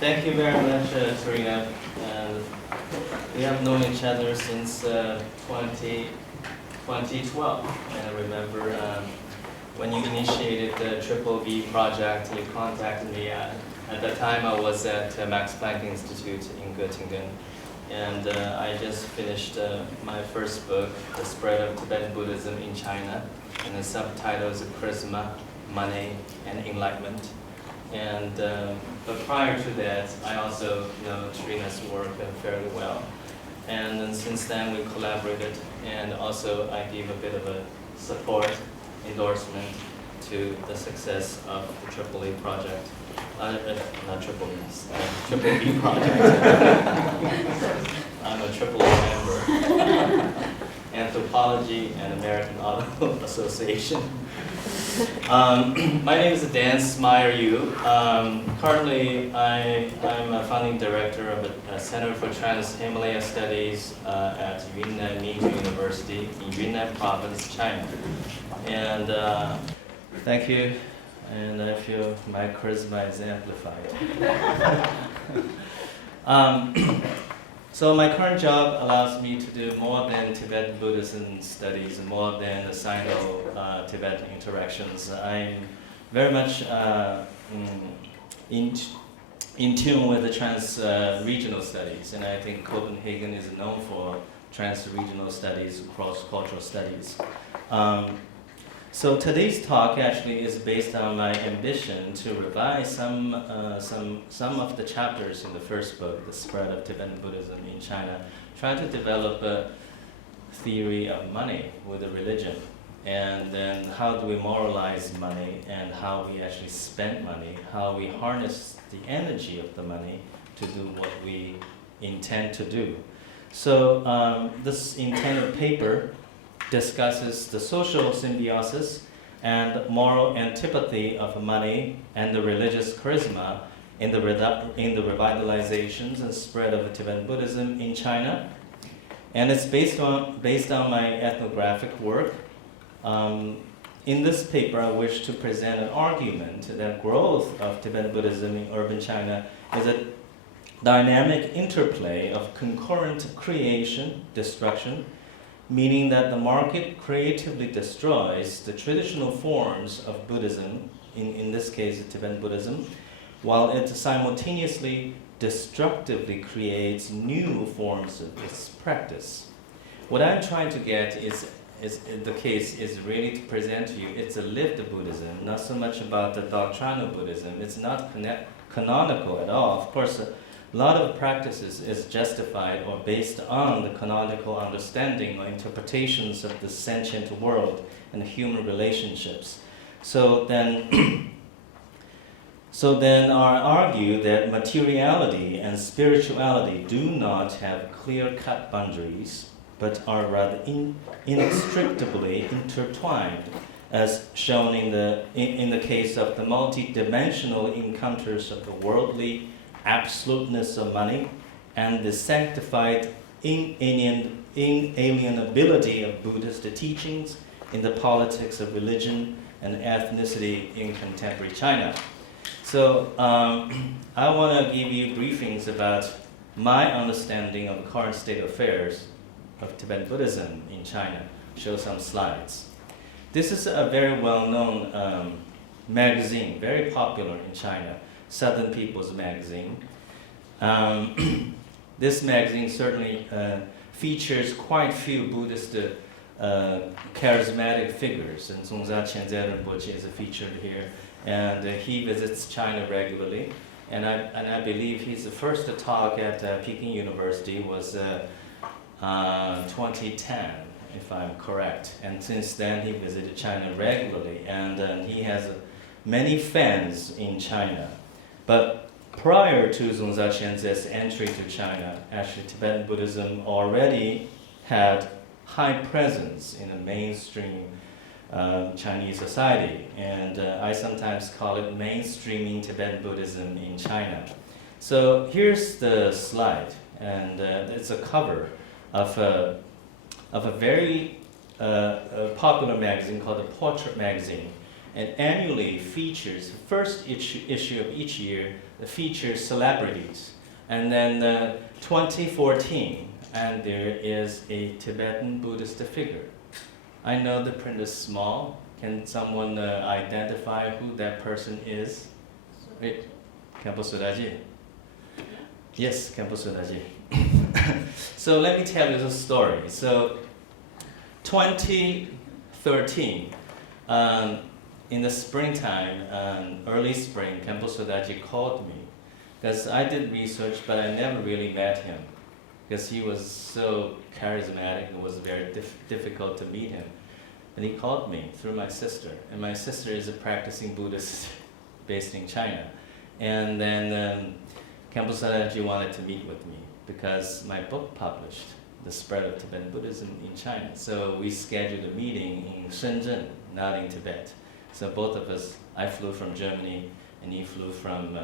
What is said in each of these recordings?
Thank you very much, Serena. We have known each other since 2012. And I remember when you initiated the BBB project, you contacted me. At that time, I was at Max Planck Institute in Göttingen. And I just finished my first book, The Spread of Tibetan Buddhism in China. And the subtitle is Charisma, Money, and Enlightenment. And but prior to that, I also know Serena's work fairly well. And then since then, we collaborated, and also I gave a bit of a support, endorsement to the success of the BBB project. Not BBB project. I'm a BBB member. Anthropology and American Auto Association. My name is Dan Smyer-Yü. Currently, I'm a founding director of a Center for Trans-Himalayan Studies at Yunnan Minzu University in Yunnan Province, China. And thank you, and I feel my charisma is amplified. So my current job allows me to do more than Tibetan Buddhism studies, more than the Sino-Tibetan interactions. I'm very much in tune with the Transregional studies, and I think Copenhagen is known for Transregional studies, cross-cultural studies. So today's talk actually is based on my ambition to revise some of the chapters in the first book, The Spread of Tibetan Buddhism in China, trying to develop a theory of money with a religion, and then how do we moralize money, and how we actually spend money, how we harness the energy of the money to do what we intend to do. So this intended paper discusses the social symbiosis and moral antipathy of money and the religious charisma in the revitalizations and spread of Tibetan Buddhism in China. And it's based on my ethnographic work. In this paper, I wish to present an argument that growth of Tibetan Buddhism in urban China is a dynamic interplay of concurrent creation, destruction, meaning that the market creatively destroys the traditional forms of Buddhism, in this case Tibetan Buddhism, while it simultaneously destructively creates new forms of its practice. What I'm trying to get is the case is really to present to you, it's a lived Buddhism, not so much about the doctrinal Buddhism. It's not canonical at all. Of course, a lot of practices is justified or based on the canonical understanding or interpretations of the sentient world and human relationships. So then I argue that materiality and spirituality do not have clear-cut boundaries, but are rather inextricably intertwined, as shown in the case of the multidimensional encounters of the worldly absoluteness of money and the sanctified inalienability of Buddhist teachings in the politics of religion and ethnicity in contemporary China. So I want to give you briefings about my understanding of the current state of affairs of Tibetan Buddhism in China. Show some slides. This is a very well-known magazine, very popular in China, Southern People's Magazine. This magazine certainly features quite few Buddhist charismatic figures, and Zongza Qianzai Rinpoche is featured here, and he visits China regularly, and I believe his first talk at Peking University was 2010, if I'm correct, and since then he visited China regularly, and he has many fans in China. But prior to Zongza Qianzai's entry to China, actually Tibetan Buddhism already had high presence in the mainstream Chinese society, and I sometimes call it mainstreaming Tibetan Buddhism in China. So here's the slide, and it's a cover of a very popular magazine called the Portrait Magazine. It annually features the first issue of each year feature celebrities. And then 2014, and there is a Tibetan Buddhist figure. I know the print is small. Can someone identify who that person is? Khenpo Sodaji. Yes, Khenpo Sodaji. So let me tell you the story. So 2013, in the springtime, early spring, Khenpo Sodaji called me because I did research, but I never really met him because he was so charismatic. It was very difficult to meet him. And he called me through my sister, and my sister is a practicing Buddhist based in China. And then Khenpo Sodaji wanted to meet with me because my book published, The Spread of Tibetan Buddhism in China. So we scheduled a meeting in Shenzhen, not in Tibet. So both of us, I flew from Germany and he flew from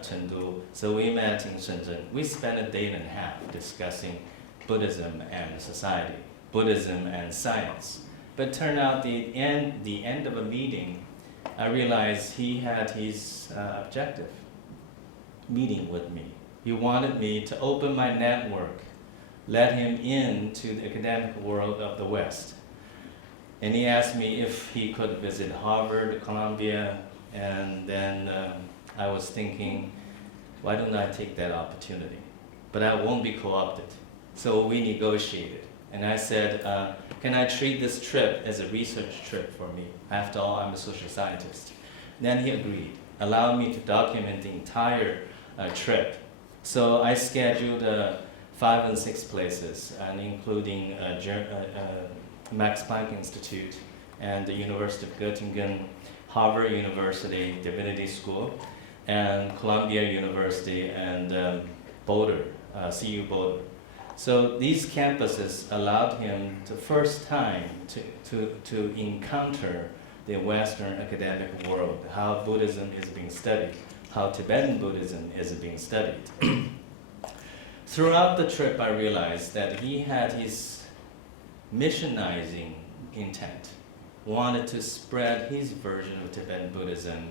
Chengdu. So we met in Shenzhen. We spent a day and a half discussing Buddhism and society, Buddhism and science. But turned out the end of a meeting, I realized he had his objective, meeting with me. He wanted me to open my network, let him into the academic world of the West. And he asked me if he could visit Harvard, Columbia, and then I was thinking, why don't I take that opportunity? But I won't be co-opted. So we negotiated. And I said, can I treat this trip as a research trip for me? After all, I'm a social scientist. Then he agreed, allowed me to document the entire trip. So I scheduled 5 and 6 places, and including Max Planck Institute and the University of Göttingen, Harvard University Divinity School, and Columbia University and Boulder, CU Boulder. So these campuses allowed him the first time to encounter the Western academic world, how Buddhism is being studied, how Tibetan Buddhism is being studied. Throughout the trip, I realized that he had his missionizing intent, wanted to spread his version of Tibetan Buddhism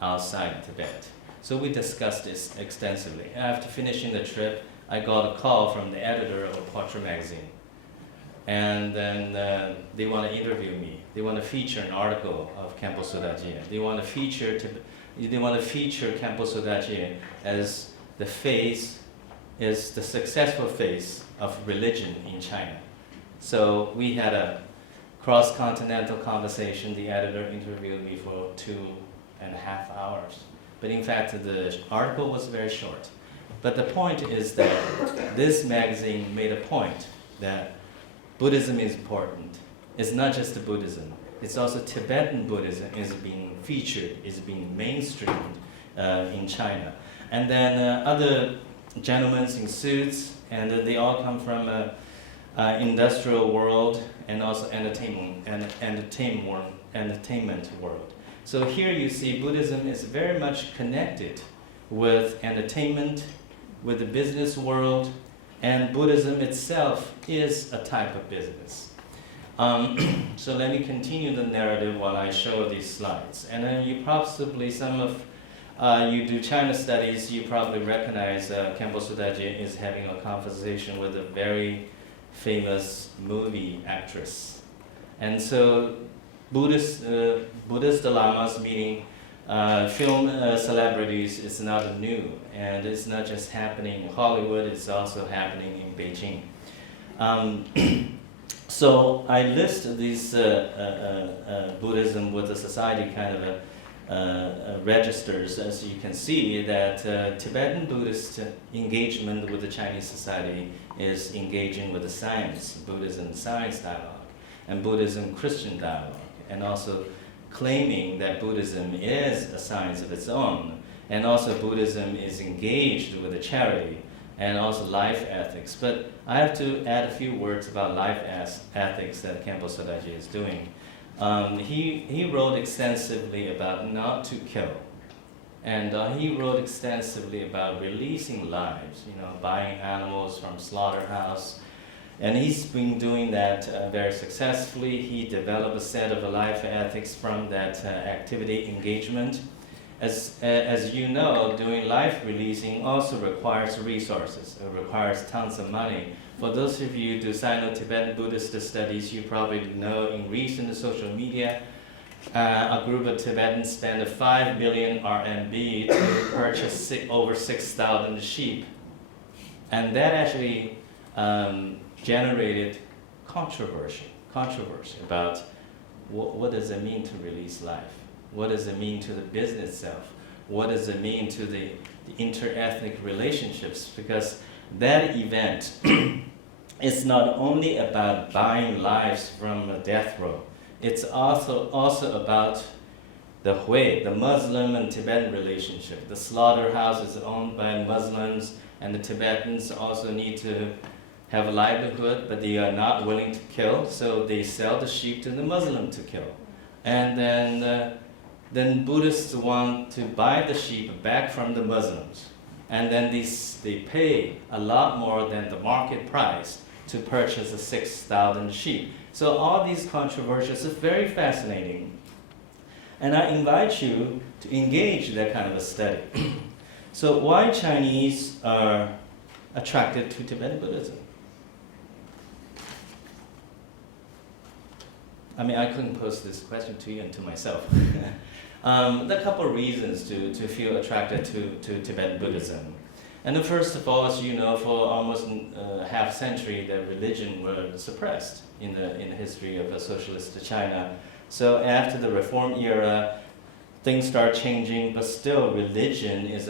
outside Tibet. So we discussed this extensively. After finishing the trip, I got a call from the editor of Portrait magazine. And then they want to interview me. They want to feature an article of Khenpo Sodaji. They want to feature Khenpo Sodaji as the successful face of religion in China. So we had a cross-continental conversation. The editor interviewed me for 2.5 hours. But in fact, the article was very short. But the point is that this magazine made a point that Buddhism is important. It's not just the Buddhism. It's also Tibetan Buddhism is being featured, is being mainstreamed in China. And then other gentlemen in suits, and they all come from industrial world and also entertainment world. So here you see Buddhism is very much connected with entertainment, with the business world, and Buddhism itself is a type of business. So let me continue the narrative while I show these slides. And then you possibly, some of you do China studies, you probably recognize Khenpo Sodaji is having a conversation with a very famous movie actress. And so Buddhist lamas meeting film celebrities is not new, and it's not just happening in Hollywood, it's also happening in Beijing. So I list these Buddhism with the society kind of registers. As you can see that Tibetan Buddhist engagement with the Chinese society is engaging with the science, Buddhism science dialogue, and Buddhism Christian dialogue, and also claiming that Buddhism is a science of its own, and also Buddhism is engaged with the charity and also life ethics. But I have to add a few words about life ethics that Khenpo Sodaji is doing. He wrote extensively about not to kill, and he wrote extensively about releasing lives, buying animals from slaughterhouse. And he's been doing that very successfully. He developed a set of life ethics from that activity engagement. as you know, doing live releasing also requires resources. It requires tons of money. For those of you who do Sino-Tibetan Buddhist Studies, you probably know in recent social media, a group of Tibetans spent 5 billion RMB to purchase over 6,000 sheep. And that actually generated controversy about what does it mean to release life? What does it mean to the business itself? What does it mean to the inter-ethnic relationships? Because that event is not only about buying lives from a death row, it's also about the Hui, the Muslim and Tibetan relationship. The slaughterhouse is owned by Muslims, and the Tibetans also need to have a livelihood, but they are not willing to kill, so they sell the sheep to the Muslim to kill. And then Buddhists want to buy the sheep back from the Muslims. And then they pay a lot more than the market price to purchase 6,000 sheep. So all these controversies are very fascinating. And I invite you to engage that kind of a study. So why Chinese are attracted to Tibetan Buddhism? I mean, I couldn't pose this question to you and to myself. There are a couple of reasons to feel attracted to Tibetan Buddhism. And the first of all, as you know, for almost half a century, the religion was suppressed in the history of socialist China. So after the reform era, things start changing, but still religion is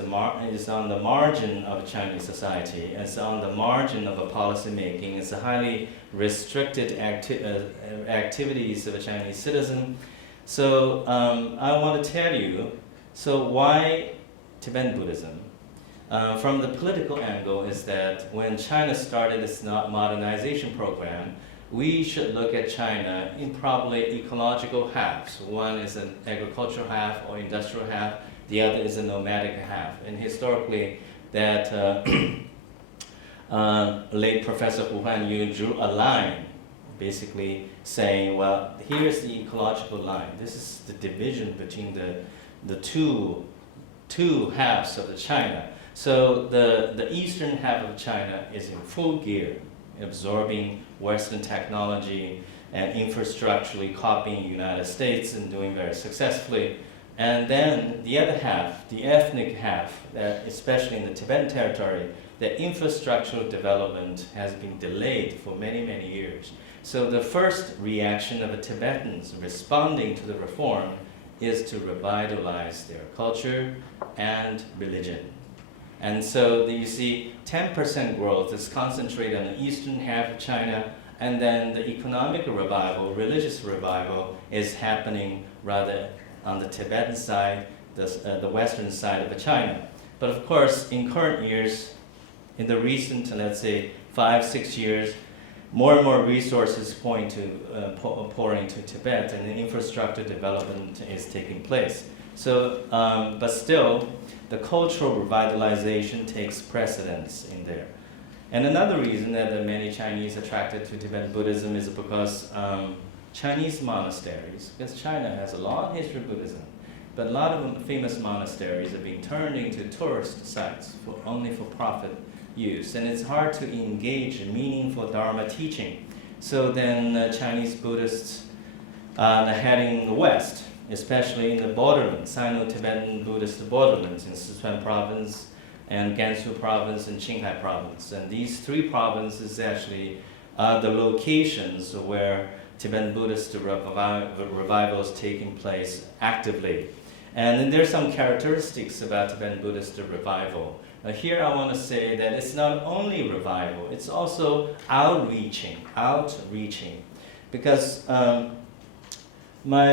on the margin of Chinese society. It's on the margin of a policy making. It's a highly restricted activities of a Chinese citizen. So I want to tell you, so why Tibetan Buddhism? From the political angle is that when China started its modernization program, we should look at China in probably ecological halves. One is an agricultural half or industrial half, the other is a nomadic half. And historically, that late Professor Smyer-Yü drew a line, basically saying, well, here's the ecological line. This is the division between the two halves of China. So the eastern half of China is in full gear, absorbing Western technology and infrastructurally copying the United States and doing very successfully. And then the other half, the ethnic half, especially in the Tibetan territory, the infrastructural development has been delayed for many, many years. So the first reaction of the Tibetans responding to the reform is to revitalize their culture and religion. And so you see 10% growth is concentrated on the eastern half of China, and then the economic revival, religious revival, is happening rather on the Tibetan side, the western side of China. But of course, in current years, in the recent, let's say, 5-6 years, more and more resources pouring into Tibet, and the infrastructure development is taking place. So, but still, the cultural revitalization takes precedence in there. And another reason that many Chinese attracted to Tibetan Buddhism is because Chinese monasteries, because China has a long history of Buddhism, but a lot of famous monasteries are being turned into tourist sites only for profit use. And it's hard to engage in meaningful Dharma teaching. So then Chinese Buddhists are heading west, especially in the borderlands, Sino-Tibetan Buddhist borderlands in Sichuan province and Gansu province and Qinghai province. And these three provinces actually are the locations where Tibetan Buddhist revival is taking place actively. And then there's some characteristics about Tibetan Buddhist revival. Here I want to say that it's not only revival, it's also outreaching. Because my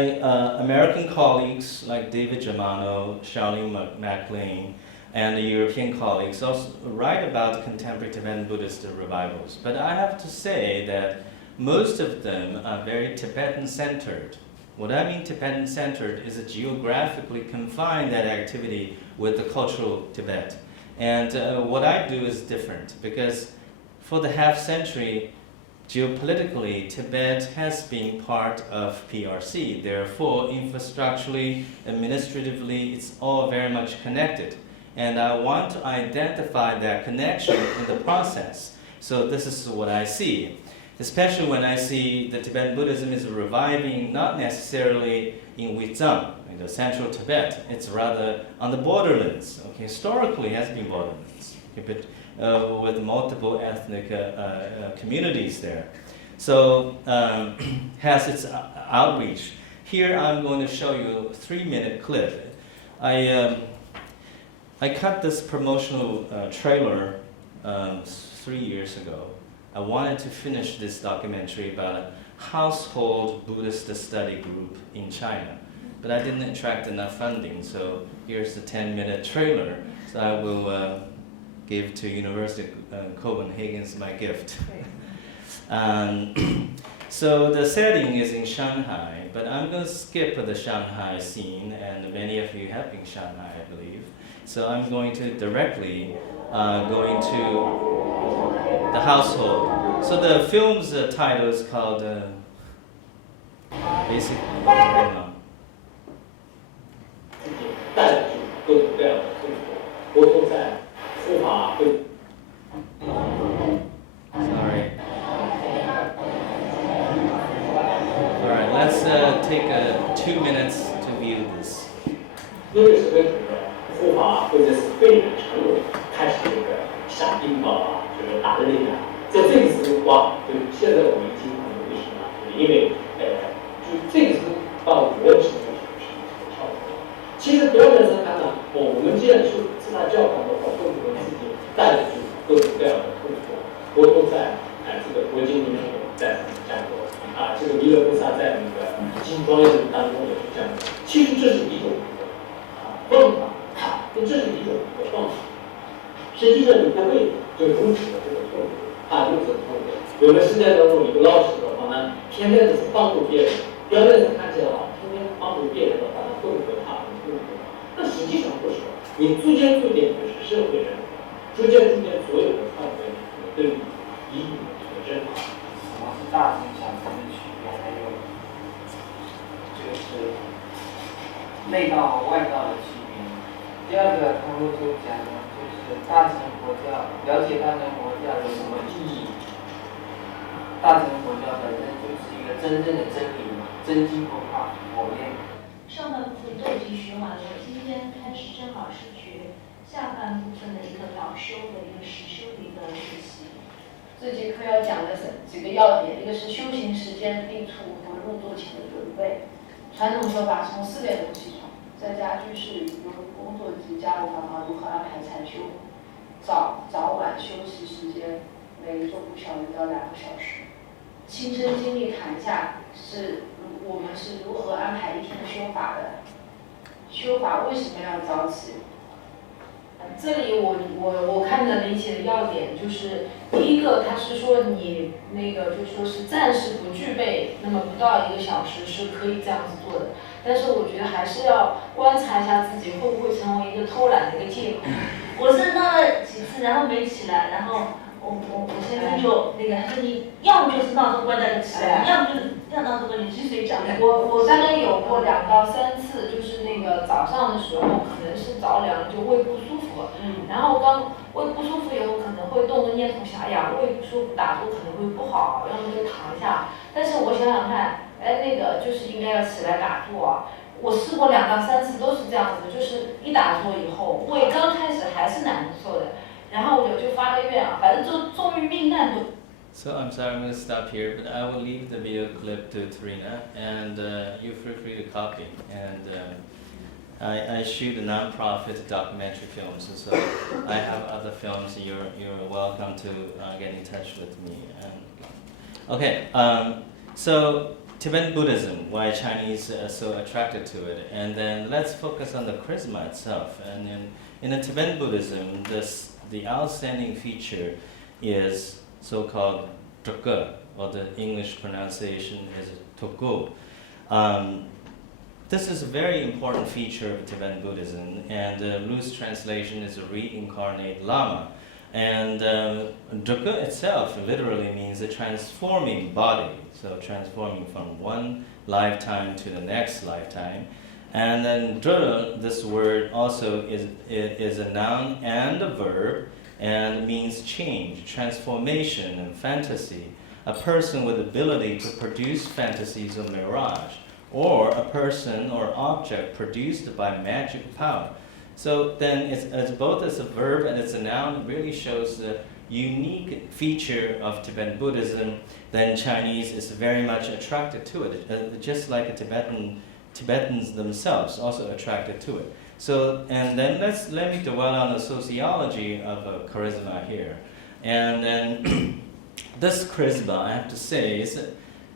American colleagues like David Germano, Charlene McLean, and the European colleagues also write about contemporary Tibetan Buddhist revivals. But I have to say that most of them are very Tibetan-centered. What I mean Tibetan-centered is a geographically confined that activity with the cultural Tibet. And what I do is different, because for the half century, geopolitically, Tibet has been part of PRC. Therefore, infrastructurally, administratively, it's all very much connected. And I want to identify that connection in the process. So this is what I see, especially when I see the Tibetan Buddhism is reviving, not necessarily in Huizhang, in the central Tibet. It's rather on the borderlands. Okay, historically, it has been borderlands, okay, but with multiple ethnic communities there. So has its outreach. Here I'm going to show you a 3-minute clip. I cut this promotional trailer 3 years ago. I wanted to finish this documentary about a household Buddhist study group in China, but I didn't attract enough funding, so here's the 10-minute trailer. So I will give to University of Copenhagen as my gift. So the setting is in Shanghai, but I'm going to skip the Shanghai scene, and many of you have been in Shanghai, I believe. So I'm going to directly go into the household. So the film's title is called basically, hang on. Sorry. All right, let's take 2 minutes to view this. 护法会在背的长尾开始这个下冰雹啊，就是打的那个，在这一次哇，就现在我们已经很有历史了，因为就这一次到我只能是跳舞。其实表面上看呢，我们既然是四大教派的话，都我们自己带着各种各样的痛苦，佛陀在这个佛经里面有在讲过啊，这个弥勒菩萨在那个金庄严当中也是这样的。其实这是一种方法。 这是一种方法，实际上你不会就如此的这个痛苦，如此的痛苦。有的时间当中你不老实的话呢，天天只是帮助别人，表面上看起来好，天天帮助别人的话，会不会很痛苦？但实际上不是，你逐渐就是社会人，逐渐所有的范围对你以你的这个真好。什么是大乘小乘的区别？还有就是内道和外道的区别。 第二个，他会就讲就是大乘佛教，了解大乘佛教有什么意义？大乘佛教本身就是一个真正的真理嘛，真经不怕佛念。上半部分都已经学完了，今天开始正好是学下半部分的一个导修的一个实修的一个学习。这节课要讲的是几个要点，一个是修行时间、地处和入座前的准备。传统说法从4点钟起床。 在家居士由工作及家务繁忙如何安排禅修？早晚休息时间每周不小于到2个小时。亲身经历谈下我们是如何安排一天的修法的？修法为什么要早起？这里我看的理解的要点就是，第一个他是说你那个就说是暂时不具备，那么不到1个小时是可以这样子做的。 但是我觉得还是要观察一下自己会不会成为一个偷懒的一个借口。我是闹了几次，然后没起来，然后我先生就那个他说你要么就是闹钟关在起来，要么就是要闹钟关你去睡觉。我大概有过2到3次，就是那个早上的时候可能是着凉就胃不舒服，然后刚胃不舒服以后可能会动个念头想，哎呀胃不舒服打坐可能会不好，要么就躺一下。但是我想想看。 那个就是应该要起来打坐啊！我试过2到3次都是这样子，就是一打坐以后，胃刚开始还是难受的，然后我就发个愿啊，反正就终于命难都。So I'm sorry, I'm going to stop here, but I will leave the video clip to Trina, and you feel free to copy. And I shoot non-profit documentary films, so I have other films. You're welcome to get in touch with me. Okay, so. Tibetan Buddhism, why Chinese are so attracted to it, and then let's focus on the charisma itself. And in the Tibetan Buddhism, the outstanding feature is so-called Tukka, or the English pronunciation is Tukku. This is a very important feature of Tibetan Buddhism, and the loose translation is a reincarnate Lama. And dukkha itself literally means a transforming body, so transforming from one lifetime to the next lifetime. And then dra, this word also is a noun and a verb, and means change, transformation, and fantasy. A person with ability to produce fantasies or mirage, or a person or object produced by magic power. So then it's both as a verb and it's a noun. It really shows the unique feature of Tibetan Buddhism. Then Chinese is very much attracted to it, just like Tibetans themselves also attracted to it. So, and then let me dwell on the sociology of charisma here. And then this charisma, I have to say,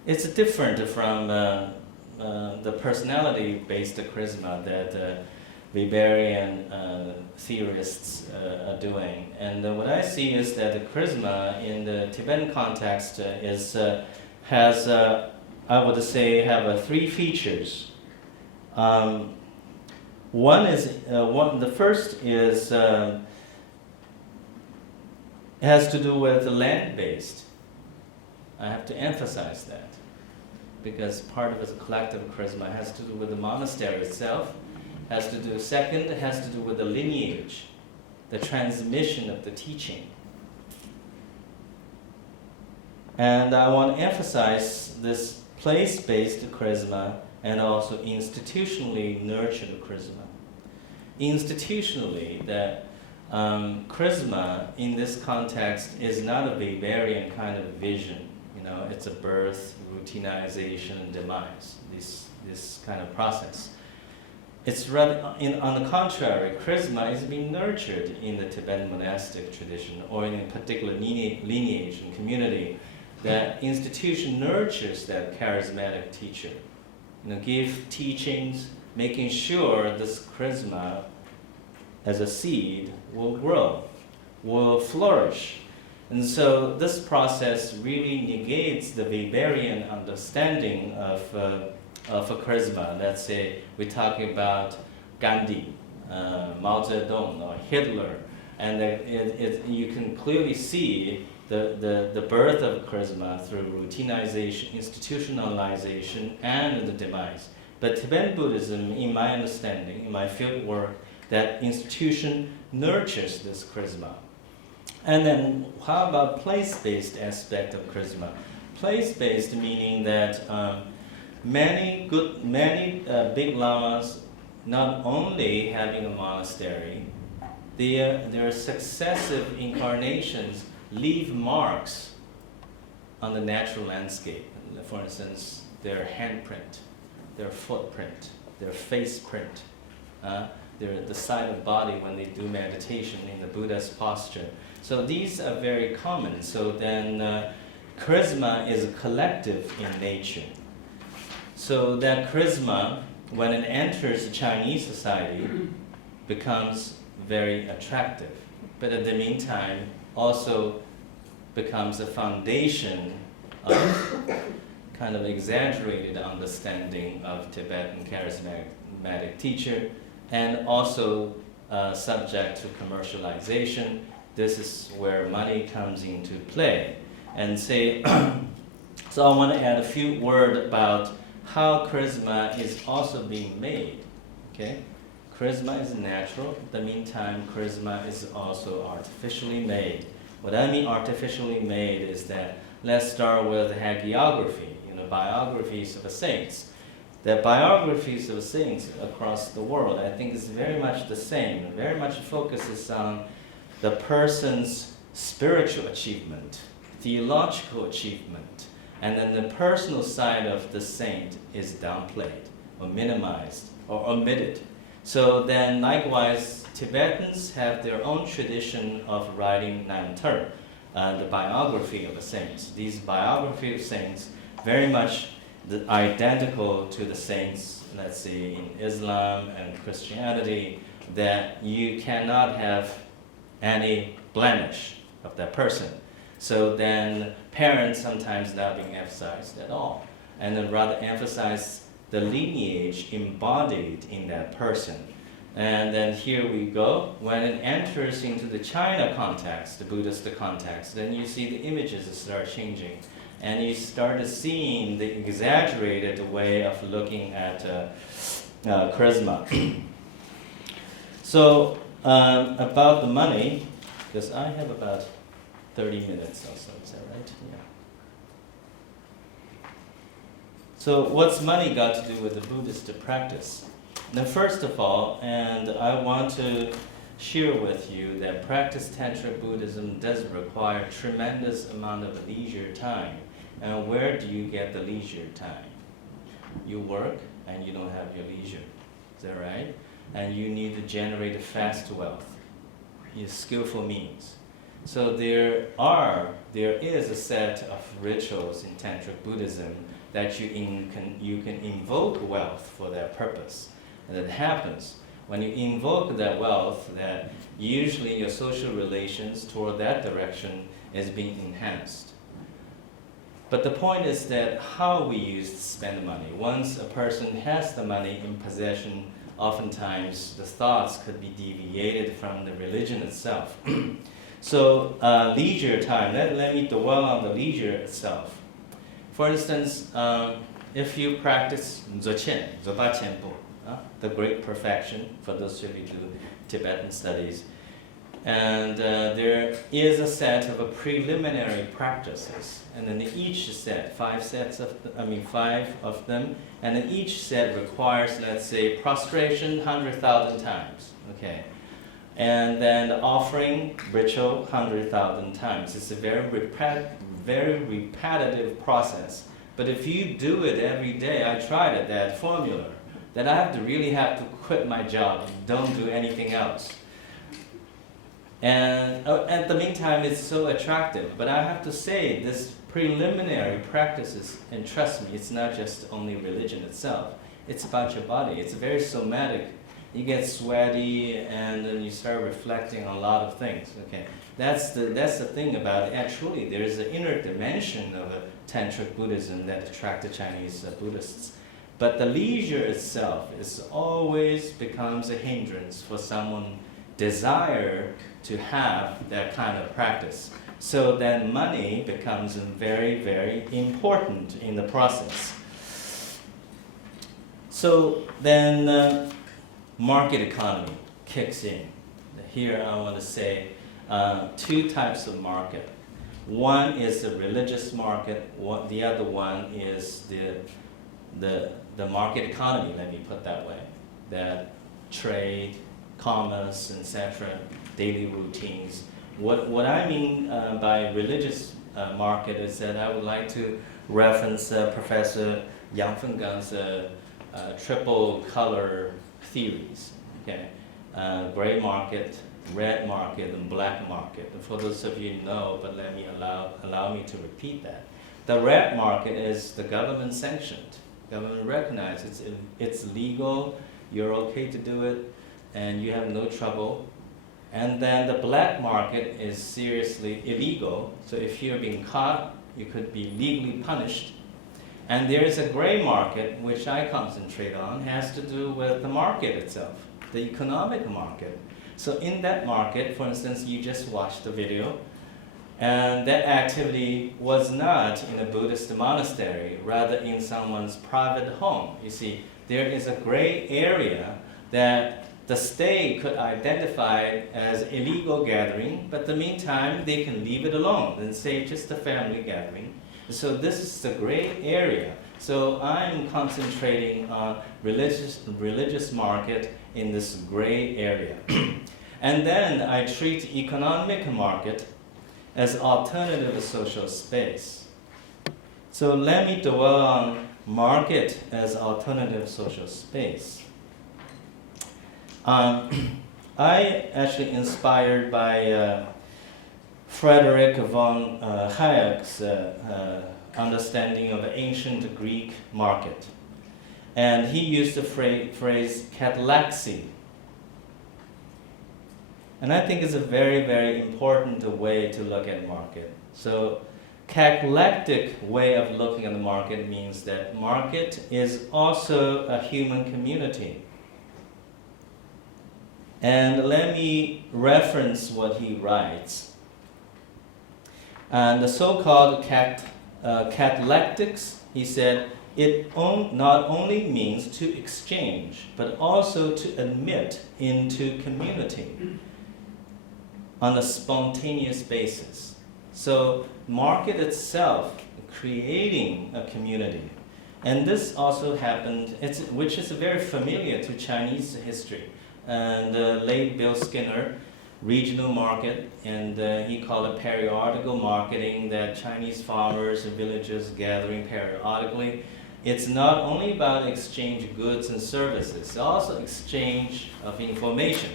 it's different from the personality-based charisma that Weberian theorists are doing. And what I see is that the charisma in the Tibetan context has, I would say, have three features. The first is has to do with the land-based. I have to emphasize that because part of its collective charisma has to do with the monastery itself. Second, it has to do with the lineage, the transmission of the teaching. And I want to emphasize this place-based charisma and also institutionally nurtured charisma. Institutionally, that charisma in this context is not a Weberian kind of vision. You know, it's a birth, routinization, and demise. This kind of process. It's rather, on the contrary, charisma is being nurtured in the Tibetan monastic tradition or in a particular lineage and community. That institution nurtures that charismatic teacher. You know, give teachings, making sure this charisma as a seed will grow, will flourish. And so this process really negates the Weberian understanding of a charisma. Let's say we're talking about Gandhi, Mao Zedong, or Hitler, and you can clearly see the birth of charisma through routinization, institutionalization, and the demise. But Tibetan Buddhism, in my understanding, in my field work, that institution nurtures this charisma. And then how about place-based aspect of charisma? Place-based meaning that many big lamas not only having a monastery, their successive incarnations leave marks on the natural landscape. For instance, their handprint, their footprint, their face print, the side of body when they do meditation in the Buddha's posture. So these are very common. So then charisma is collective in nature. So that charisma, when it enters Chinese society, becomes very attractive. But at the meantime, also becomes a foundation of kind of exaggerated understanding of Tibetan charismatic teacher, and also subject to commercialization. This is where money comes into play. And say, so I want to add a few words about how charisma is also being made. Okay? Charisma is natural. In the meantime, charisma is also artificially made. What I mean artificially made is that let's start with hagiography, biographies of the saints. The biographies of saints across the world, I think, is very much the same. Very much focuses on the person's spiritual achievement, theological achievement, and then the personal side of the saint is downplayed or minimized or omitted. So then likewise, Tibetans have their own tradition of writing Namtar, the biography of the saints. These biography of saints very much identical to the saints, let's say, in Islam and Christianity, that you cannot have any blemish of that person. So then parents sometimes not being emphasized at all, and then rather emphasize the lineage embodied in that person. And then here we go. When it enters into the China context, the Buddhist context, then you see the images start changing. And you start seeing the exaggerated way of looking at charisma. So about the money, because I have about 30 minutes or so, is that right? Yeah. So what's money got to do with the Buddhist practice? Now first of all, and I want to share with you that practice Tantric Buddhism does require tremendous amount of leisure time. And where do you get the leisure time? You work and you don't have your leisure. Is that right? And you need to generate fast wealth. Use skillful means. So there is a set of rituals in Tantric Buddhism that you can invoke wealth for that purpose. And it happens when you invoke that wealth, that usually your social relations toward that direction is being enhanced. But the point is that how we use to spend money. Once a person has the money in possession, oftentimes the thoughts could be deviated from the religion itself. So leisure time, let me dwell on the leisure itself. For instance, if you practice Dzogchen, Dzogpa Chenpo, the great perfection, for those of you who do Tibetan studies, and there is a set of preliminary practices, and then each set, five of them, and then each set requires, let's say, prostration 100,000 times, okay, and then the offering ritual 100,000 times. It's a very repetitive process. But if you do it every day, I tried it, that formula, then I really have to quit my job, don't do anything else. And at the meantime, it's so attractive. But I have to say, this preliminary practices, and trust me, it's not just only religion itself. It's about your body. It's very somatic. You get sweaty, and then you start reflecting on a lot of things. Okay, that's the thing about it. Actually, there is an inner dimension of a Tantric Buddhism that attracts the Chinese Buddhists. But the leisure itself always becomes a hindrance for someone desire to have that kind of practice. So then money becomes very, very important in the process. So then market economy kicks in. Here I want to say two types of market. One is the religious market, the other one is the market economy, let me put that way, that trade, commerce, etc., daily routines. What I mean by religious market is that I would like to reference Professor Yang Fengang's triple color theories. Okay, gray market, red market, and black market. And for those of you who know, but let me allow me to repeat that. The red market is the government sanctioned. Government recognizes it's legal, you're okay to do it, and you have no trouble. And then the black market is seriously illegal, so if you're being caught, you could be legally punished. And there is a gray market, which I concentrate on, has to do with the market itself, the economic market. So in that market, for instance, you just watched the video, and that activity was not in a Buddhist monastery, rather in someone's private home. You see, there is a gray area that the state could identify as illegal gathering, but in the meantime, they can leave it alone and say just a family gathering. So this is the gray area. So I'm concentrating on religious market in this gray area. And then I treat economic market as alternative social space. So let me dwell on market as alternative social space. I actually inspired by Frederick von Hayek's understanding of the ancient Greek market. And he used the phrase katalaxy. And I think it's a very, very important way to look at market. So catalectic way of looking at the market means that market is also a human community. And let me reference what he writes. And the so-called catalectics, he said, it not only means to exchange, but also to admit into community on a spontaneous basis. So market itself creating a community. And this also happened, which is very familiar to Chinese history. And late Bill Skinner, regional market, and he called it periodical marketing, that Chinese farmers and villagers gathering periodically. It's not only about exchange of goods and services, it's also exchange of information.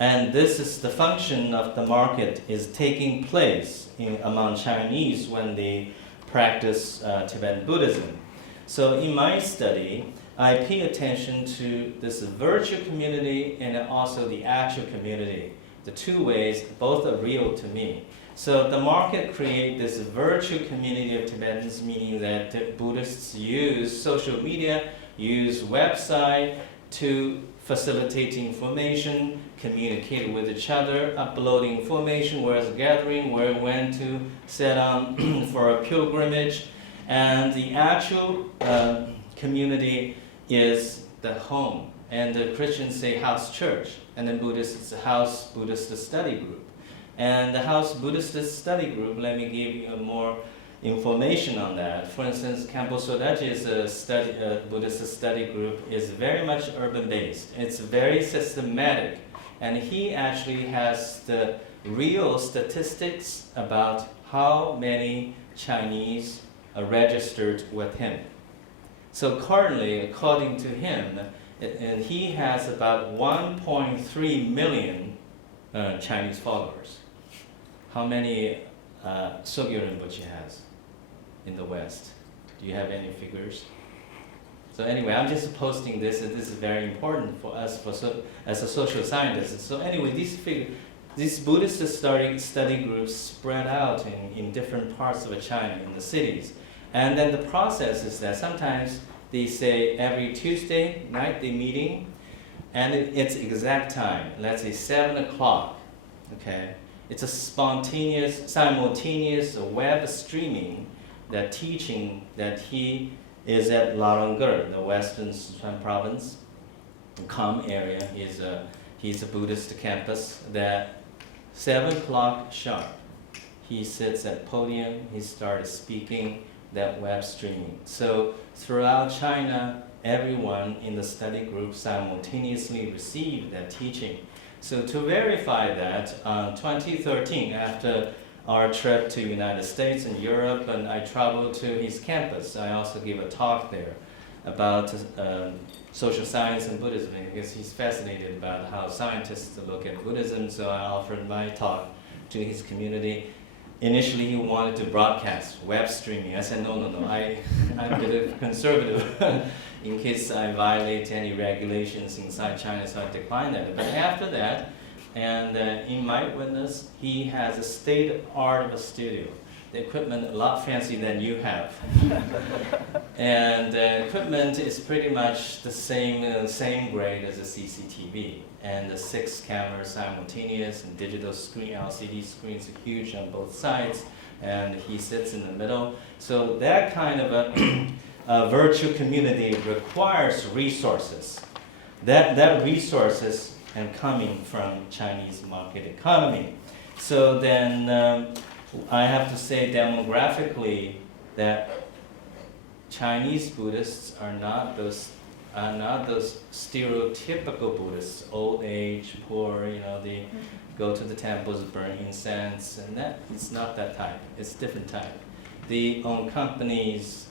And this is the function of the market is taking place among Chinese when they practice Tibetan Buddhism. So in my study, I pay attention to this virtual community and also the actual community. The two ways, both are real to me. So the market creates this virtual community of Tibetans, meaning that the Buddhists use social media, use website to facilitate information, communicate with each other, uploading information, where's gathering, when to set on for a pilgrimage. And the actual community is the home. And the Christians say house church, and the Buddhists it's a house Buddhist study group. And the house Buddhist study group, let me give you more information on that. For instance, Khenpo Sodachi's Buddhist study group is very much urban-based. It's very systematic. And he actually has the real statistics about how many Chinese are registered with him. So currently, according to him, and he has about 1.3 million Chinese followers. How many Sogyo Rinpoche has in the West? Do you have any figures? So anyway, I'm just posting this, and this is very important for us as a social scientist. So anyway, these Buddhist study groups spread out in different parts of China, in the cities. And then the process is that sometimes they say every Tuesday night they're meeting, and it's exact time, let's say 7 o'clock, okay? It's a spontaneous, simultaneous web streaming, that teaching that he is at Larangur, the Western Sichuan province, Kham area. He's a Buddhist campus. That 7 o'clock sharp, he sits at podium, he starts speaking, that web streaming. So throughout China, everyone in the study group simultaneously received that teaching. So to verify that, 2013, after our trip to United States and Europe, and I traveled to his campus, I also gave a talk there about social science and Buddhism, because he's fascinated about how scientists look at Buddhism, so I offered my talk to his community. Initially, he wanted to broadcast web streaming. I said, no, I'm a bit conservative in case I violate any regulations inside China, so I declined that. But after that, and in my witness, he has a state-of-art studio. The equipment a lot fancier than you have. And the equipment is pretty much the same grade as a CCTV. And the 6 cameras simultaneous, and digital screen, LCD screens are huge on both sides, and he sits in the middle. So that kind of a virtual community requires resources. That resources are coming from Chinese market economy. So then I have to say demographically that Chinese Buddhists are not those stereotypical Buddhists, old age, poor, they go to the temples, burn incense, and that it's not that type. It's different type. They own companies,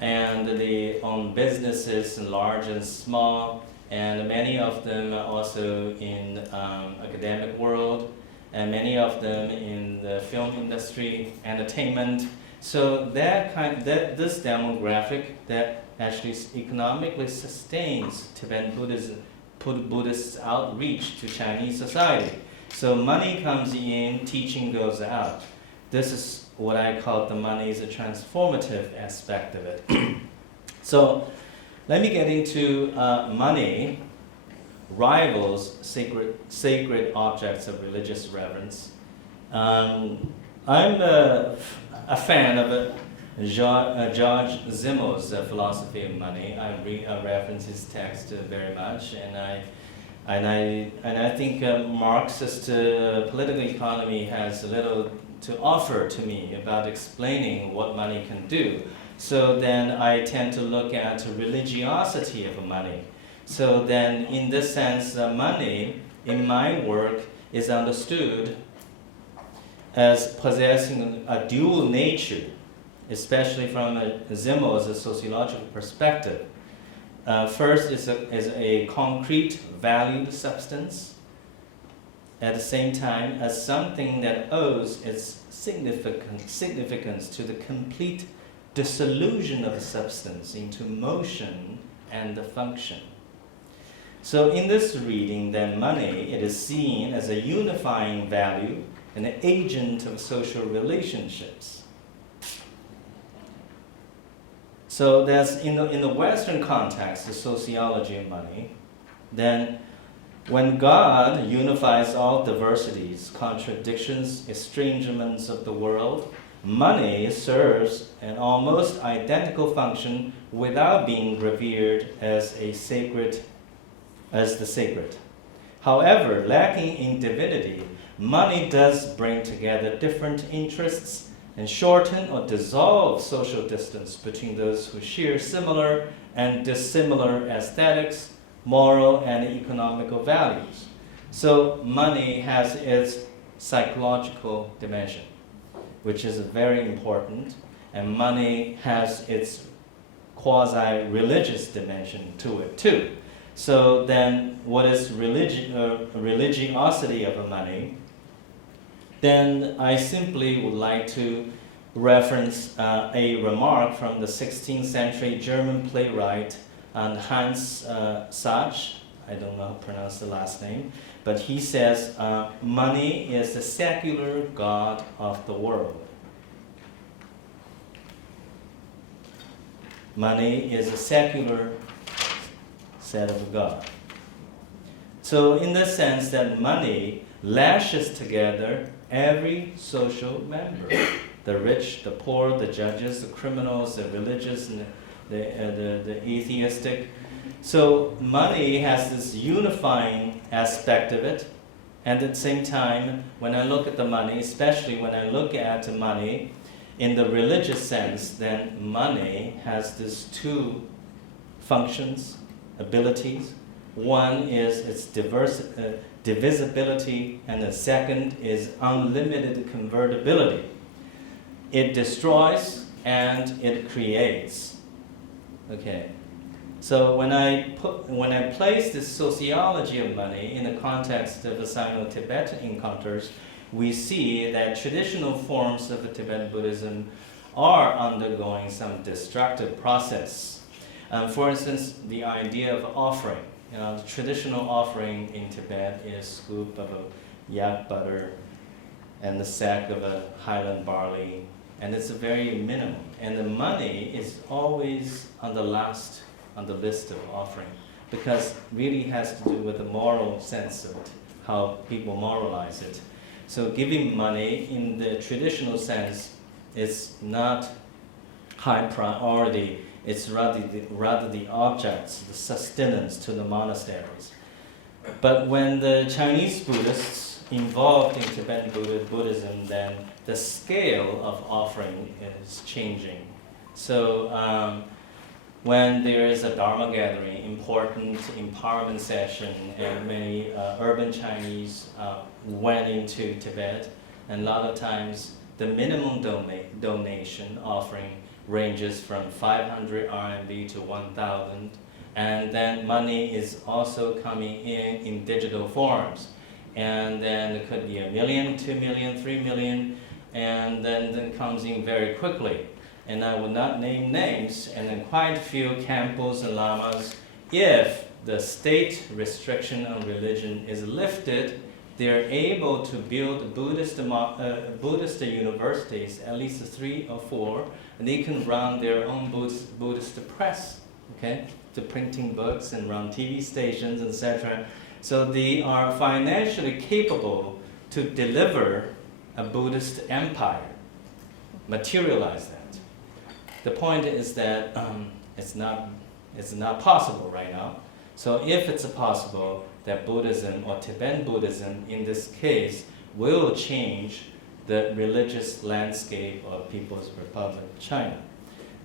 and they own businesses, large and small, and many of them are also in academic world, and many of them in the film industry, entertainment. So this demographic that actually economically sustains Tibetan Buddhism, Buddhist outreach to Chinese society. So money comes in, teaching goes out. This is what I call the money is a transformative aspect of it. So let me get into money. rivals sacred objects of religious reverence. I'm a fan of George Simmels' philosophy of money. I reference his text very much, and I think Marxist political economy has little to offer to me about explaining what money can do. So then I tend to look at religiosity of money. So then in this sense, money in my work is understood as possessing a dual nature, especially from Simmels' sociological perspective. First is a concrete valued substance, at the same time as something that owes its significance to the complete dissolution of the substance into motion and the function. So in this reading, then money, it is seen as a unifying value, an agent of social relationships. So that's in the Western context, the sociology of money, then when God unifies all diversities, contradictions, estrangements of the world, money serves an almost identical function without being revered as the sacred. However, lacking in divinity, money does bring together different interests and shorten or dissolve social distance between those who share similar and dissimilar aesthetics, moral and economical values. So money has its psychological dimension, which is very important, and money has its quasi-religious dimension to it too. So then what is religiosity of money? Then I simply would like to reference a remark from the 16th century German playwright Hans Sachs. I don't know how to pronounce the last name, but he says, money is the secular god of the world. Money is a secular set of God. So in the sense that money lashes together every social member, the rich, the poor, the judges, the criminals, the religious, and the atheistic. So money has this unifying aspect of it, and at the same time, when I look at the money, especially when I look at money in the religious sense, then money has these two functions, abilities. One is its divisibility, and the second is unlimited convertibility. It destroys and it creates. Okay, so when I place this sociology of money in the context of the Sino-Tibetan encounters, we see that traditional forms of the Tibetan Buddhism are undergoing some destructive process. For instance, the idea of offering. The traditional offering in Tibet is a scoop of a yak butter and the sack of a highland barley, and it's a very minimum. And the money is always on the last on the list of offering, because it really has to do with the moral sense of it, how people moralize it. So giving money in the traditional sense is not high priority. It's rather the objects, the sustenance to the monasteries. But when the Chinese Buddhists involved in Tibetan Buddhism, then the scale of offering is changing. So when there is a Dharma gathering, important empowerment session, and many urban Chinese went into Tibet, and a lot of times the minimum donation offering ranges from 500 RMB to 1,000, and then money is also coming in digital forms, and then it could be 1 million, 2 million, 3 million, and then it comes in very quickly. And I will not name names, and then quite a few Khenpos and Lamas, if the state restriction on religion is lifted, they're able to build Buddhist universities, at least 3 or 4, and they can run their own Buddhist press, okay, to printing books and run TV stations, etc. So they are financially capable to deliver a Buddhist empire, materialize that. The point is that it's not possible right now. So if it's possible that Buddhism or Tibetan Buddhism in this case will change the religious landscape of People's Republic of China.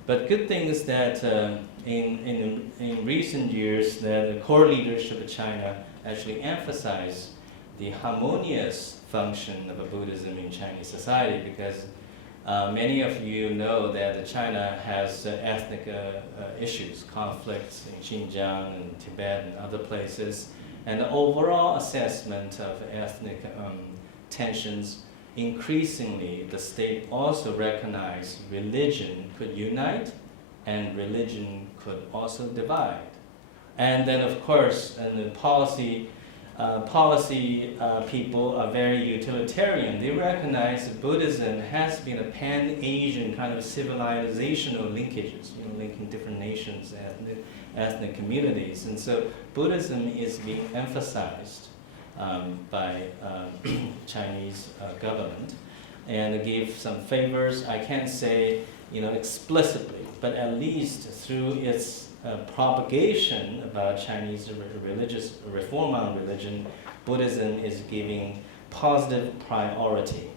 But good thing is that in recent years, the core leadership of China actually emphasized the harmonious function of Buddhism in Chinese society, because many of you know that China has ethnic issues, conflicts in Xinjiang and Tibet and other places, and the overall assessment of ethnic tensions. Increasingly, the state also recognized religion could unite and religion could also divide. And then, of course, and the policy people are very utilitarian. They recognize that Buddhism has been a pan-Asian kind of civilizational linkages, linking different nations and ethnic communities. And so Buddhism is being emphasized by Chinese government, and give some favors. I can't say explicitly, but at least through its propagation about Chinese religious reform on religion, Buddhism is giving positive priority,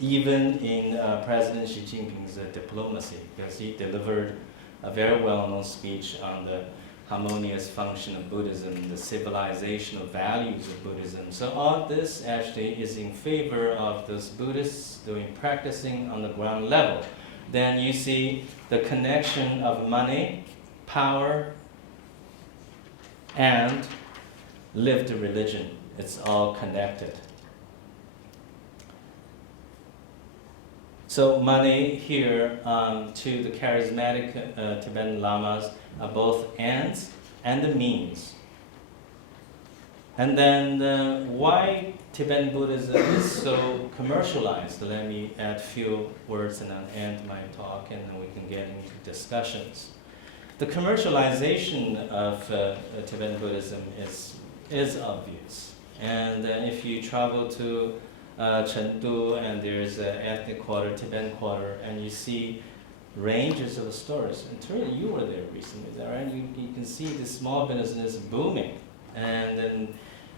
even in President Xi Jinping's diplomacy, because he delivered a very well-known speech on the harmonious function of Buddhism, the civilizational values of Buddhism. So all this actually is in favor of those Buddhists practicing on the ground level. Then you see the connection of money, power, and lived religion. It's all connected. So money here to the charismatic Tibetan lamas are both ends and the means. And then why Tibetan Buddhism is so commercialized? Let me add a few words and I'll end my talk, and then we can get into discussions. The commercialization of Tibetan Buddhism is obvious. And if you travel to Chengdu, and there's an ethnic quarter, Tibetan quarter, and you see ranges of stores. And Teresa, you were there recently, is that right? You can see the small business booming. And then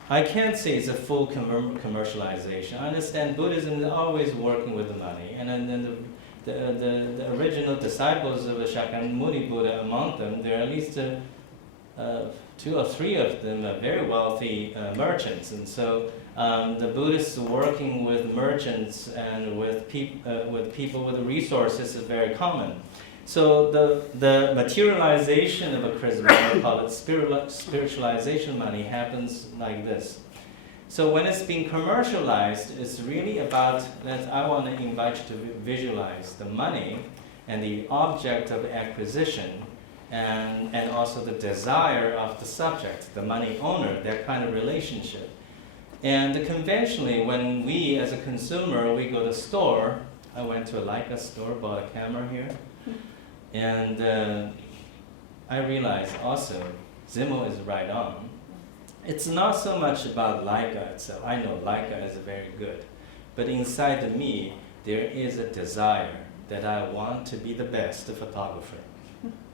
I can't say it's a full commercialization. I understand Buddhism is always working with the money. And then the original disciples of Shakyamuni Buddha, among them, there are at least 2 or 3 of them are very wealthy merchants. And so the Buddhists working with merchants and with people with resources is very common. So the materialization of a charisma, I call it spiritualization money, happens like this. So when it's being commercialized, it's really about, I want to invite you to visualize the money and the object of acquisition, and also the desire of the subject, the money owner, that kind of relationship. And conventionally, when we as a consumer, we go to the store, I went to a Leica store, bought a camera here, and I realized also, Zimmo is right on. It's not so much about Leica itself. I know Leica is very good, but inside of me, there is a desire that I want to be the best photographer.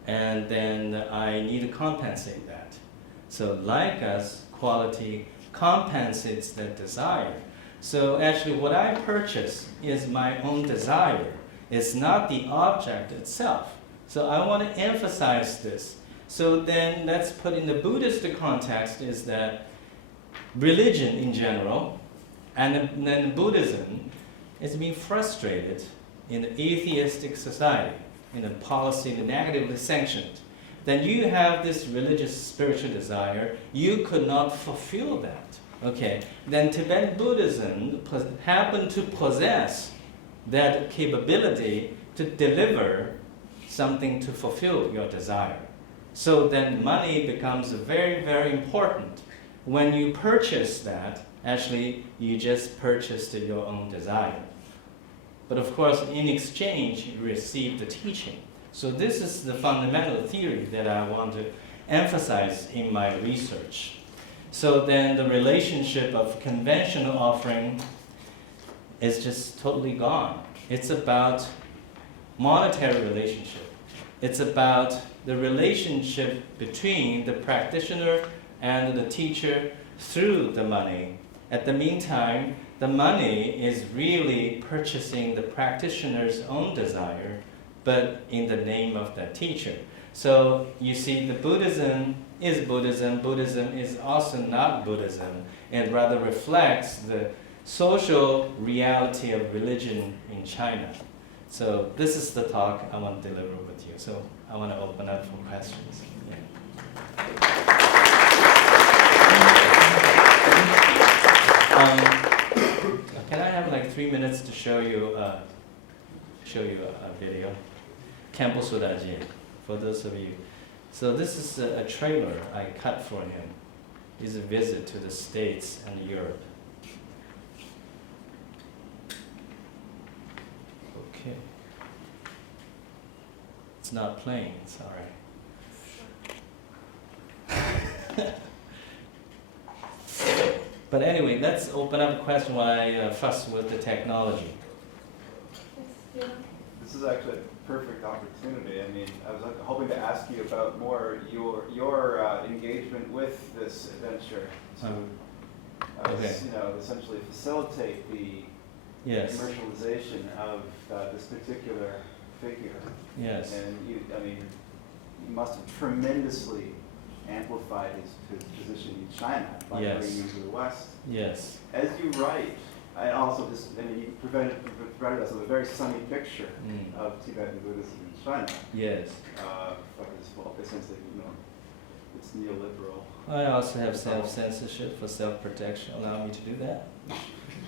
And then I need to compensate that. So Leica's quality compensates that desire. So actually what I purchase is my own desire. It's not the object itself. So I want to emphasize this. So then let's put in the Buddhist context is that religion in general and then Buddhism is being frustrated in the atheistic society, in a policy negatively sanctioned. Then you have this religious spiritual desire, you could not fulfill that. Okay, then Tibetan Buddhism happened to possess that capability to deliver something to fulfill your desire. So then money becomes very, very important. When you purchase that, actually you just purchased your own desire. But of course, in exchange, you receive the teaching. So this is the fundamental theory that I want to emphasize in my research. So then the relationship of conventional offering is just totally gone. It's about monetary relationship. It's about the relationship between the practitioner and the teacher through the money. At the meantime, the money is really purchasing the practitioner's own desire, but in the name of the teacher. So you see, the Buddhism is Buddhism. Buddhism is also not Buddhism. It rather reflects the social reality of religion in China. So this is the talk I want to deliver with you. So I want to open up for questions. Can I have like 3 minutes to show you a video? Campo Sudaji, for those of you. So this is a trailer I cut for him. It's a visit to the States and Europe. Okay. It's not playing, it's all right. But anyway, let's open up a question while I fuss with the technology. This is actually a perfect opportunity. I mean, I was hoping to ask you about more your engagement with this adventure to, essentially facilitate the commercialization of this particular figure. Yes. And you must have tremendously amplified his position in China by bringing him to the West. Yes. As you write, I also you provided us with a very sunny picture of Tibetan Buddhism in China. Yes. Essentially, it's neoliberal. I also have self-censorship for self-protection. Allow me to do that.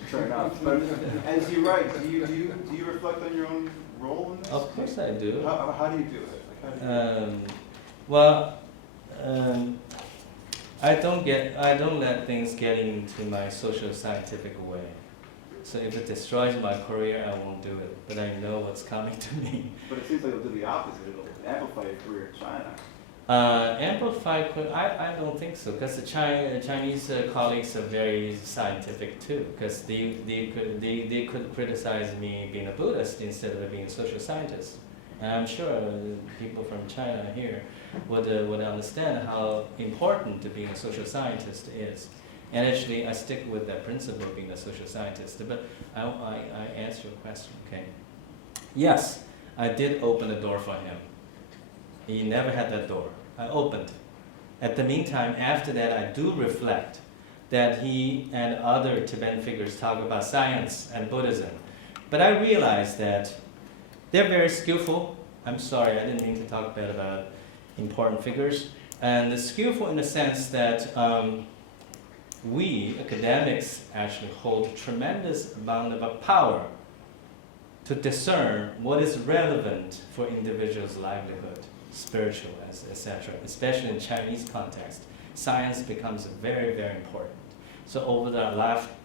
Fair enough. But as you write, do you reflect on your own role in this? Of course I do. How do you do it? Like, how do you I don't let things get into my social scientific way. So if it destroys my career, I won't do it. But I know what's coming to me. But it seems like it'll do the opposite. It'll amplify your career in China. I don't think so, because the Chinese colleagues are very scientific too, because they could criticize me being a Buddhist instead of being a social scientist. And I'm sure people from China here would understand how important being a social scientist is. And actually, I stick with that principle of being a social scientist. But I answer your question, okay? Yes, I did open the door for him. He never had that door. I opened. At the meantime, after that, I do reflect that he and other Tibetan figures talk about science and Buddhism. But I realized that they're very skillful. I'm sorry, I didn't mean to talk bad about important figures. And skillful in the sense that we, academics, actually hold a tremendous amount of power to discern what is relevant for individuals' livelihood, spiritual, etc. Especially in Chinese context, science becomes very, very important. So over the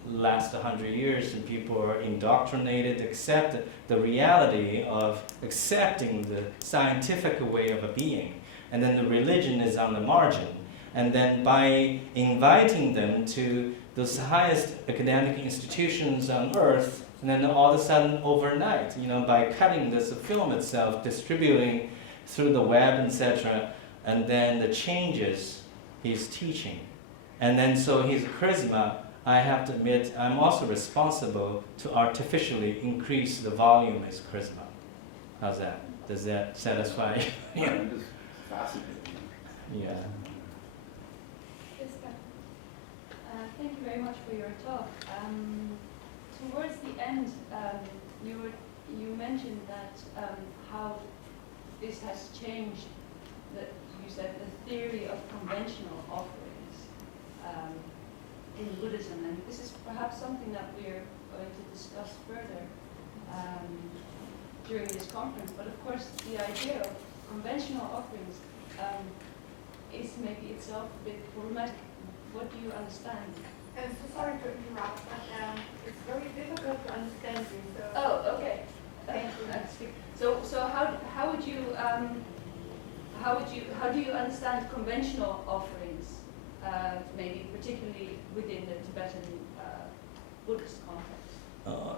last 100 years, people are indoctrinated to accept the reality of accepting the scientific way of a being. And then the religion is on the margin. And then by inviting them to those highest academic institutions on earth, and then all of a sudden overnight, by cutting this film itself, distributing through the web, etc., and then the changes he's teaching. And then so his charisma, I have to admit, I'm also responsible to artificially increase the volume of his charisma. How's that? Does that satisfy you? I'm just fascinated. Yeah. Thank you very much for your talk. Towards the end, you mentioned that how this has changed. You said the theory of conventional offerings in Buddhism, and this is perhaps something that we're going to discuss further during this conference. But of course, the idea of conventional offerings is maybe itself a bit problematic. What do you understand? I'm so sorry to interrupt, but it's very difficult to understand you. So Oh, okay. Thank you. So how do you understand conventional offerings maybe particularly within the Tibetan Buddhist context?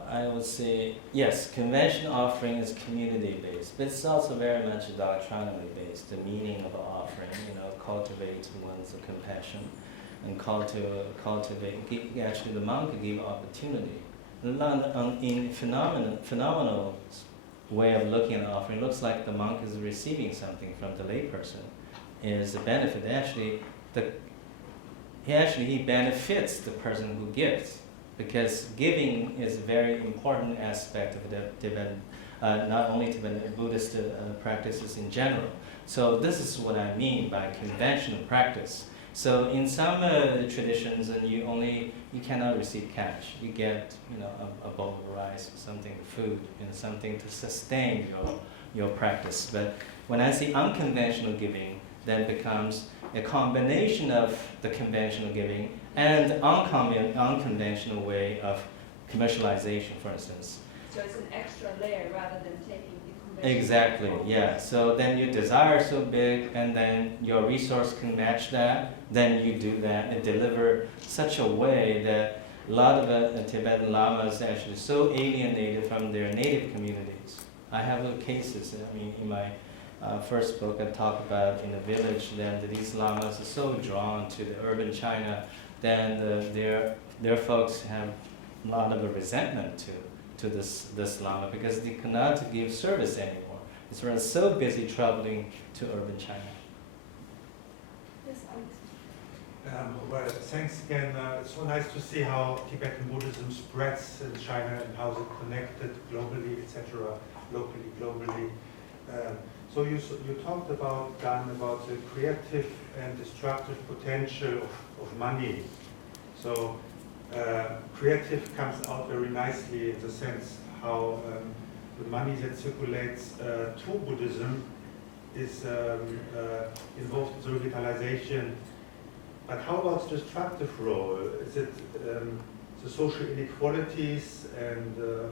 I would say, yes, convention offering is community-based, but it's also very much doctrinally based. The meaning of offering, cultivate one's compassion and cultivate, actually the monk give opportunity. In phenomenal way of looking at offering, looks like the monk is receiving something from the layperson. Is a benefit. He benefits the person who gives, because giving is a very important aspect of the Tibetan, not only Tibetan Buddhist practices in general. So this is what I mean by conventional practice. So in some traditions, and you cannot receive cash. You get a bowl of rice, something food, and something to sustain your practice. But when I see unconventional giving, then becomes a combination of the conventional giving and unconventional way of commercialization, for instance. So it's an extra layer rather than taking the conventional. Exactly, yeah. So then your desire is so big, and then your resource can match that. Then you do that and deliver such a way that a lot of Tibetan lamas are actually so alienated from their native communities. I have cases. In my first book, I talk about in a village that these lamas are so drawn to the urban China, then their folks have a lot of a resentment to this lama because they cannot give service anymore. It's rather so busy traveling to urban China. Yes, Alex. Well, thanks again. It's so nice to see how Tibetan Buddhism spreads in China and how it's connected globally, etc., locally, globally. So you talked about, Dan, about the creative and destructive potential of money. So creative comes out very nicely in the sense how the money that circulates to Buddhism is involved in the revitalization. But how about the destructive role? Is it the social inequalities and the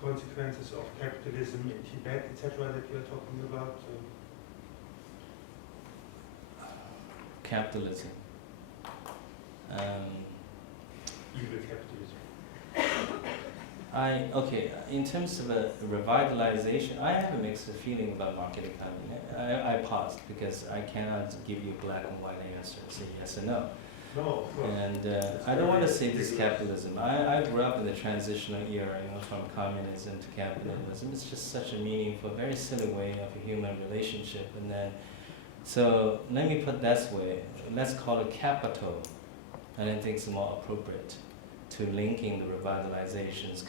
consequences of capitalism in Tibet, etc., that you are talking about? Capitalism. Evil capitalism. In terms of a revitalization, I have a mixed feeling about market economy. I paused because I cannot give you a black and white answer, say yes or no. No, of course. And I don't want to say this capitalism. I grew up in the transitional era, from communism to capitalism. It's just such a meaningful, very silly way of a human relationship. And then, so let me put it this way. Let's call it capital. And I think it's more appropriate to linking the revitalizations,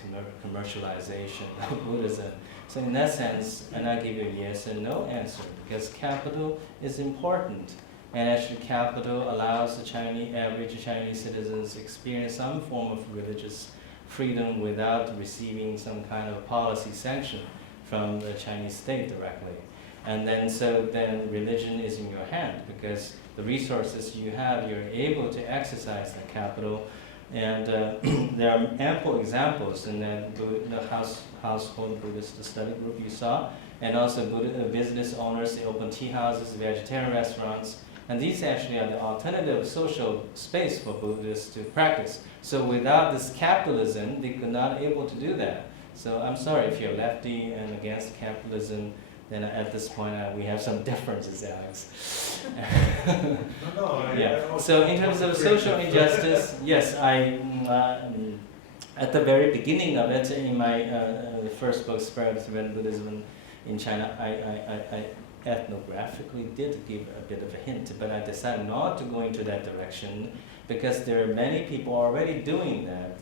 commercialization of Buddhism. So in that sense, and I give you a yes and no answer, because capital is important. And actually capital allows the average Chinese citizens to experience some form of religious freedom without receiving some kind of policy sanction from the Chinese state directly. And then then religion is in your hand, because the resources you have, you're able to exercise the capital. And there are ample examples in the household Buddhist study group you saw, and also business owners, they open tea houses, vegetarian restaurants, and these actually are the alternative social space for Buddhists to practice. So without this capitalism, they could not able to do that. So I'm sorry if you're lefty and against capitalism, then at this point we have some differences, Alex. Yeah. So in terms of social injustice, yes, at the very beginning of it, in my first book, Spread of Tibetan Buddhism in China, I ethnographically did give a bit of a hint, but I decided not to go into that direction because there are many people already doing that.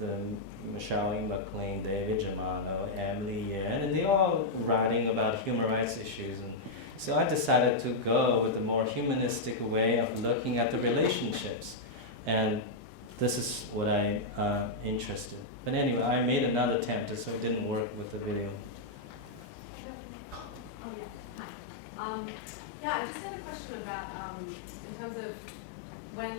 Charlie McLean, David Germano, Emily Yan, and they're all writing about human rights issues. And so I decided to go with a more humanistic way of looking at the relationships. And this is what I'm interested in. But anyway, I made another attempt, so it didn't work with the video. I just had a question about in terms of when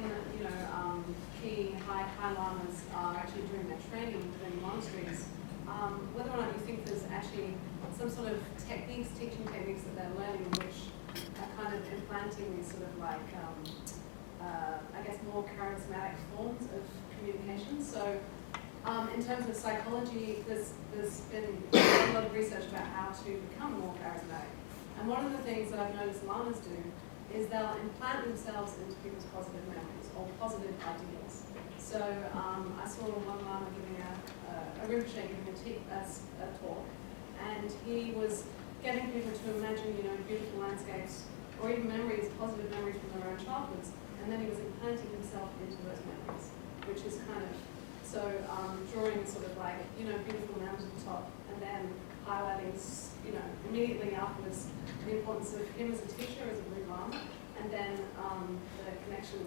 key high lamas are actually doing their training within monasteries, whether or not you think there's actually some sort of teaching techniques that they're learning which are kind of implanting these sort of like more charismatic forms of communication. So in terms of psychology, there's been a lot of research about how to become more charismatic. And one of the things that I've noticed lamas do is they'll implant themselves into people's positive memories or positive ideals. So I saw one lama giving a Rinpoche giving a talk, and he was getting people to imagine, beautiful landscapes or even memories, positive memories from their own childhoods, and then he was implanting himself into those memories, which is kind of drawing sort of like beautiful mountaintop, and then highlighting immediately afterwards the importance of him as a teacher, as a Buddha lama, and then the connection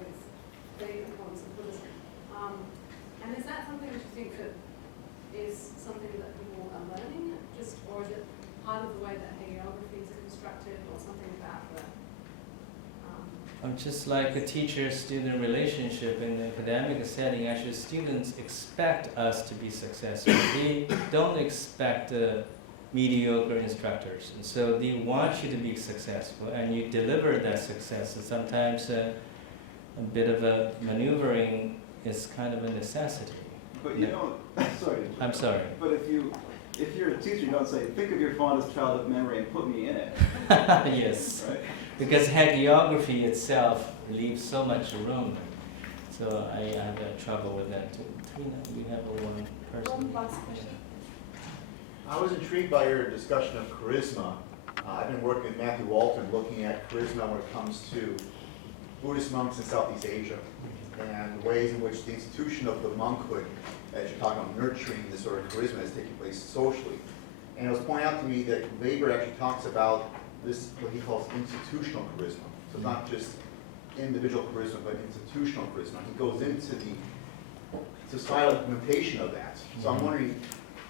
with the importance of Buddhism. And is that something that you think that is something that people are learning, or is it part of the way that hagiography is constructed, or something about the? Just like a teacher-student relationship in the academic setting, actually students expect us to be successful. They don't expect mediocre instructors, and so they want you to be successful, and you deliver that success. And sometimes a bit of a maneuvering is kind of a necessity. But you don't. Sorry. I'm sorry. But if you're a teacher, you don't say, "Think of your fondest childhood memory and put me in it." Yes. Right. Because hagiography itself leaves so much room. So I have trouble with that too. Trina, you have one person. One last question. I was intrigued by your discussion of charisma. I've been working with Matthew Walton looking at charisma when it comes to Buddhist monks in Southeast Asia and the ways in which the institution of the monkhood, as you're talking about nurturing this sort of charisma, is taking place socially. And it was pointed out to me that Weber actually talks about this, what he calls institutional charisma. So not just individual charisma, but institutional charisma. He goes into the societal implementation of that. So I'm wondering,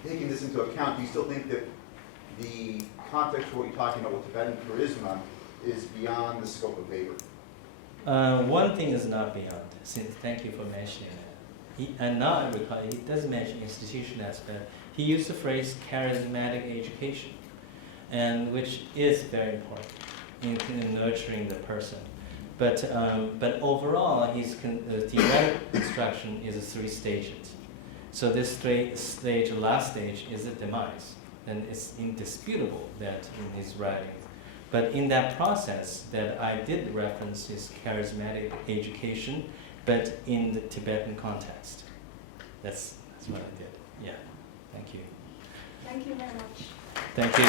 taking this into account, do you still think that the context for what you're talking about with Tibetan charisma is beyond the scope of Weber? One thing is not beyond. Thank you for mentioning that. And now I recall, he does mention institutional aspect. He used the phrase charismatic education, and which is very important in nurturing the person. But overall, his theoretical instruction is 3 stages. So this last stage is the demise, and it's indisputable that in his writing. But in that process that I did reference is charismatic education, but in the Tibetan context. That's what I did. Yeah. Thank you. Thank you very much. Thank you.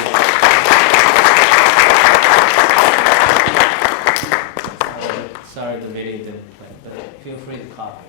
Sorry the video didn't play, but feel free to copy.